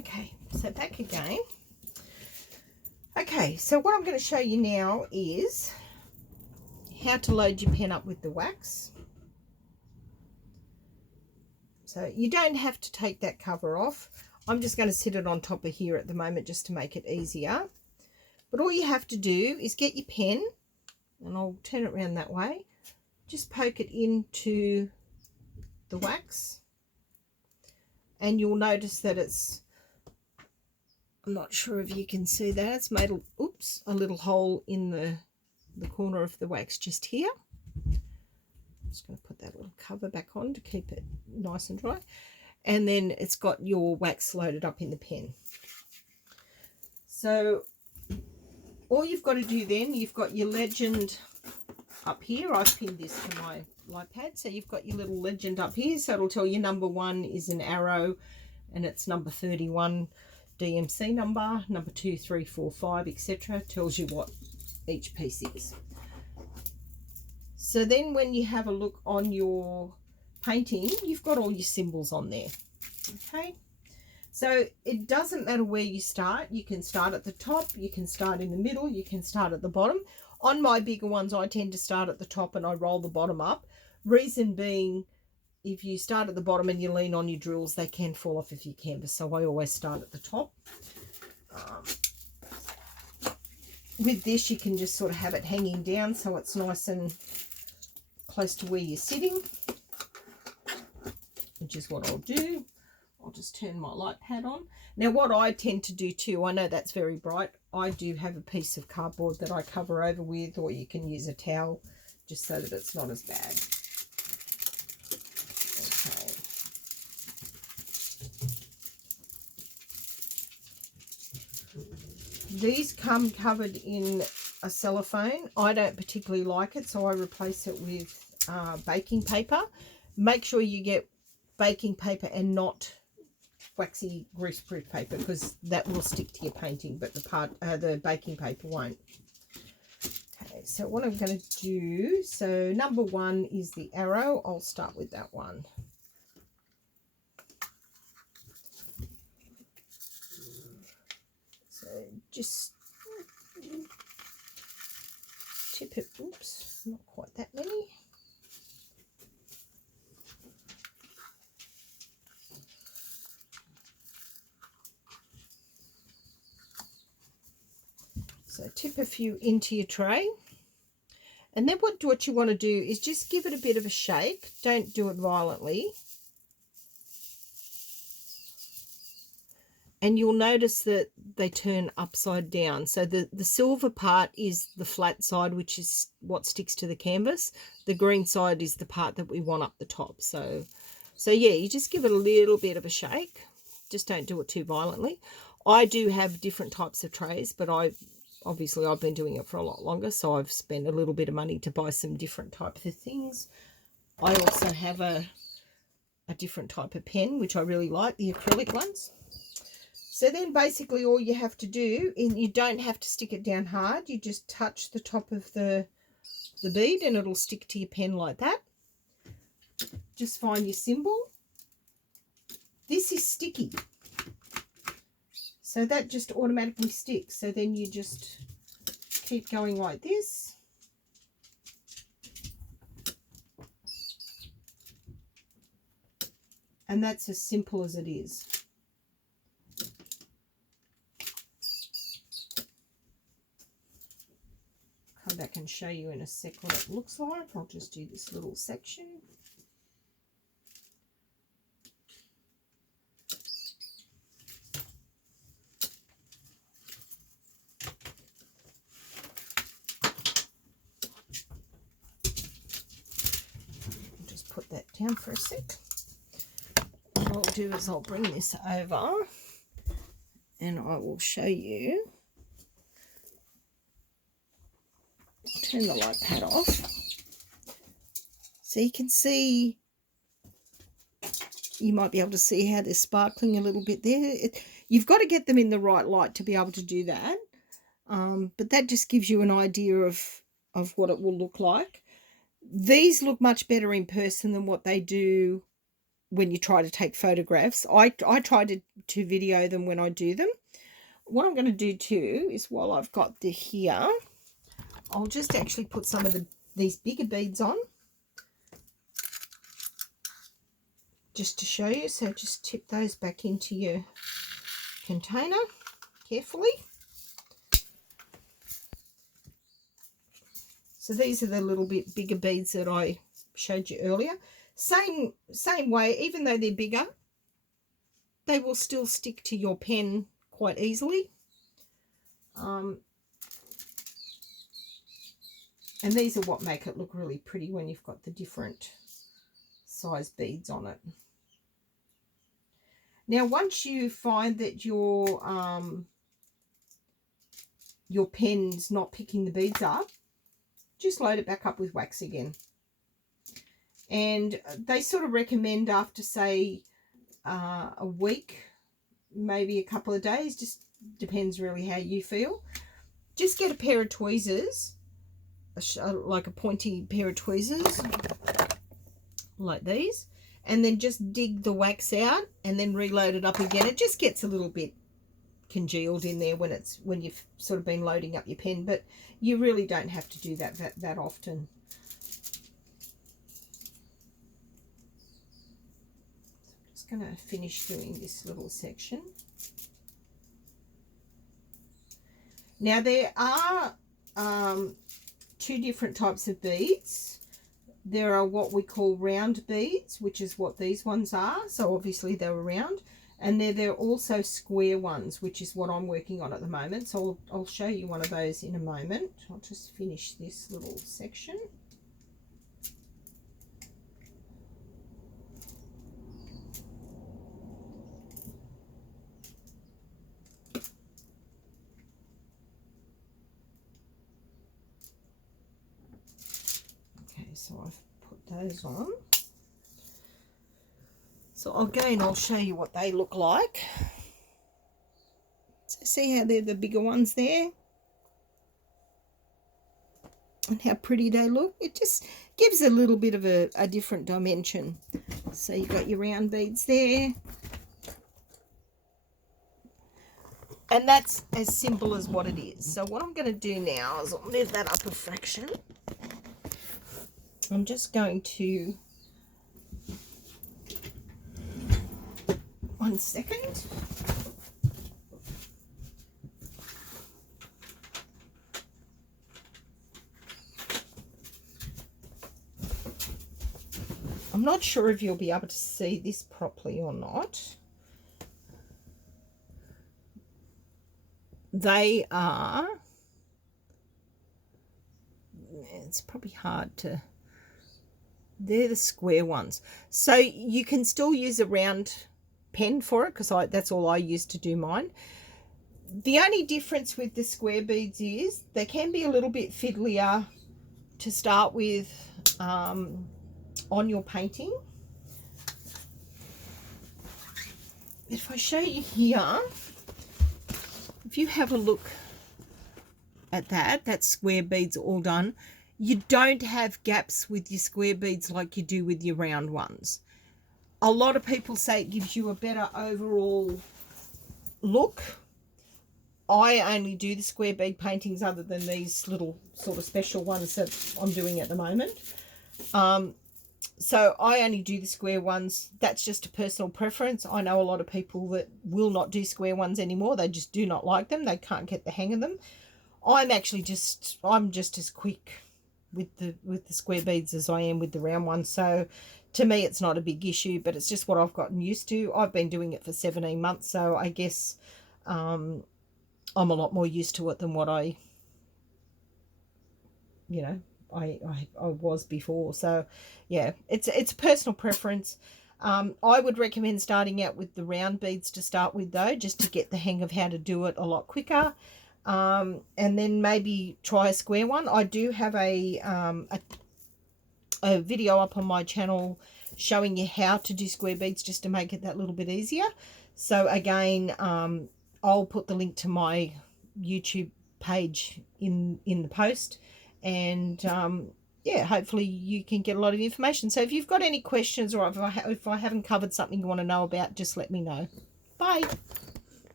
Okay, so back again. Okay, so what I'm going to show you now is how to load your pen up with the wax. So you don't have to take that cover off. I'm just going to sit it on top of here at the moment just to make it easier. But all you have to do is get your pen, and I'll turn it around that way. Just poke it into the wax, and you'll notice that it's, I'm not sure if you can see that, it's made a little hole in the corner of the wax just here. I'm just going to put that little cover back on to keep it nice and dry. And then it's got your wax loaded up in the pen. So all you've got to do then, you've got your legend up here. I've pinned this to my iPad. So you've got your little legend up here. So it'll tell you number 1 is an arrow and it's number 31 DMC number, number 2, 3, 4, 5, etc. Tells you what each piece is. So then when you have a look on your painting, you've got all your symbols on there. Okay, so it doesn't matter where you start. You can start at the top, you can start in the middle, you can start at the bottom. On my bigger ones, I tend to start at the top and I roll the bottom up. Reason being, if you start at the bottom and you lean on your drills, they can fall off of your canvas. So I always start at the top. With this, you can just sort of have it hanging down so it's nice and close to where you're sitting, which is what I'll do. I'll just turn my light pad on. Now what I tend to do too, I know that's very bright, I do have a piece of cardboard that I cover over with, or you can use a towel just so that it's not as bad. Okay. These come covered in a cellophane. I don't particularly like it, so I replace it with baking paper. Make sure you get baking paper and not waxy greaseproof paper, because that will stick to your painting, but the baking paper won't. Okay, so what I'm going to do, so number 1 is the arrow. I'll start with that one. So just tip it, oops, not quite that many. So tip a few into your tray, and then what you want to do is just give it a bit of a shake. Don't do it violently. And you'll notice that they turn upside down. So the silver part is the flat side, which is what sticks to the canvas. The green side is the part that we want up the top. So yeah, you just give it a little bit of a shake. Just don't do it too violently. I do have different types of trays, but obviously I've been doing it for a lot longer, so I've spent a little bit of money to buy some different types of things. I also have a different type of pen, which I really like, the acrylic ones. So then basically all you have to do, and you don't have to stick it down hard, you just touch the top of the bead and it'll stick to your pen like that. Just find your symbol. This is sticky, so that just automatically sticks. So then you just keep going like this. And that's as simple as it is. Come back and show you in a sec what it looks like. I'll just do this little section. Put that down for a sec. What I'll do is I'll bring this over and I will show you. I'll turn the light pad off so you can see, you might be able to see how they're sparkling a little bit there. You've got to get them in the right light to be able to do that, but that just gives you an idea of what it will look like. These look much better in person than what they do when you try to take photographs. I try to video them when I do them. What I'm going to do too is, while I've got the here, I'll just actually put some of these bigger beads on, just to show you. So just tip those back into your container carefully. So these are the little bit bigger beads that I showed you earlier. Same way, even though they're bigger, they will still stick to your pen quite easily. And these are what make it look really pretty when you've got the different size beads on it. Now, once you find that your pen's not picking the beads up, just load it back up with wax again. And they sort of recommend after, say, a week, maybe a couple of days, just depends really how you feel. Just get a pair of tweezers, like a pointy pair of tweezers, like these, and then just dig the wax out and then reload it up again. It just gets a little bit congealed in there when you've sort of been loading up your pen, but you really don't have to do that often. So I'm just going to finish doing this little section. Now there are two different types of beads. There are what we call round beads, which is what these ones are. So obviously they're round. And there are also square ones, which is what I'm working on at the moment. So I'll show you one of those in a moment. I'll just finish this little section. So I've put those on. So again, I'll show you what they look like. So see how they're the bigger ones there? And how pretty they look. It just gives a little bit of a different dimension. So you've got your round beads there. And that's as simple as what it is. So what I'm going to do now is I'll move that up a fraction. I'm just going to, one second. I'm not sure if you'll be able to see this properly or not. They are, it's probably hard to, they're the square ones. So you can still use a round pen for it, because that's all I used to do mine. The only difference with the square beads is they can be a little bit fiddlier to start with on your painting. If I show you here, if you have a look at that square beads all done, you don't have gaps with your square beads like you do with your round ones. A lot of people say it gives you a better overall look. I only do the square bead paintings other than these little sort of special ones that I'm doing at the moment. So I only do the square ones. That's just a personal preference. I know a lot of people that will not do square ones anymore. They just do not like them. They can't get the hang of them. I'm just as quick with the square beads as I am with the round ones. So to me, it's not a big issue, but it's just what I've gotten used to. I've been doing it for 17 months, so I guess I'm a lot more used to it than what I was before. So yeah, it's a personal preference. I would recommend starting out with the round beads to start with, though, just to get the hang of how to do it a lot quicker. And then maybe try a square one. I do have a video up on my channel showing you how to do square beads, just to make it that little bit easier. So again, I'll put the link to my YouTube page in the post, and yeah, hopefully you can get a lot of information. So if you've got any questions, or if I haven't covered something you want to know about, just let me know. Bye.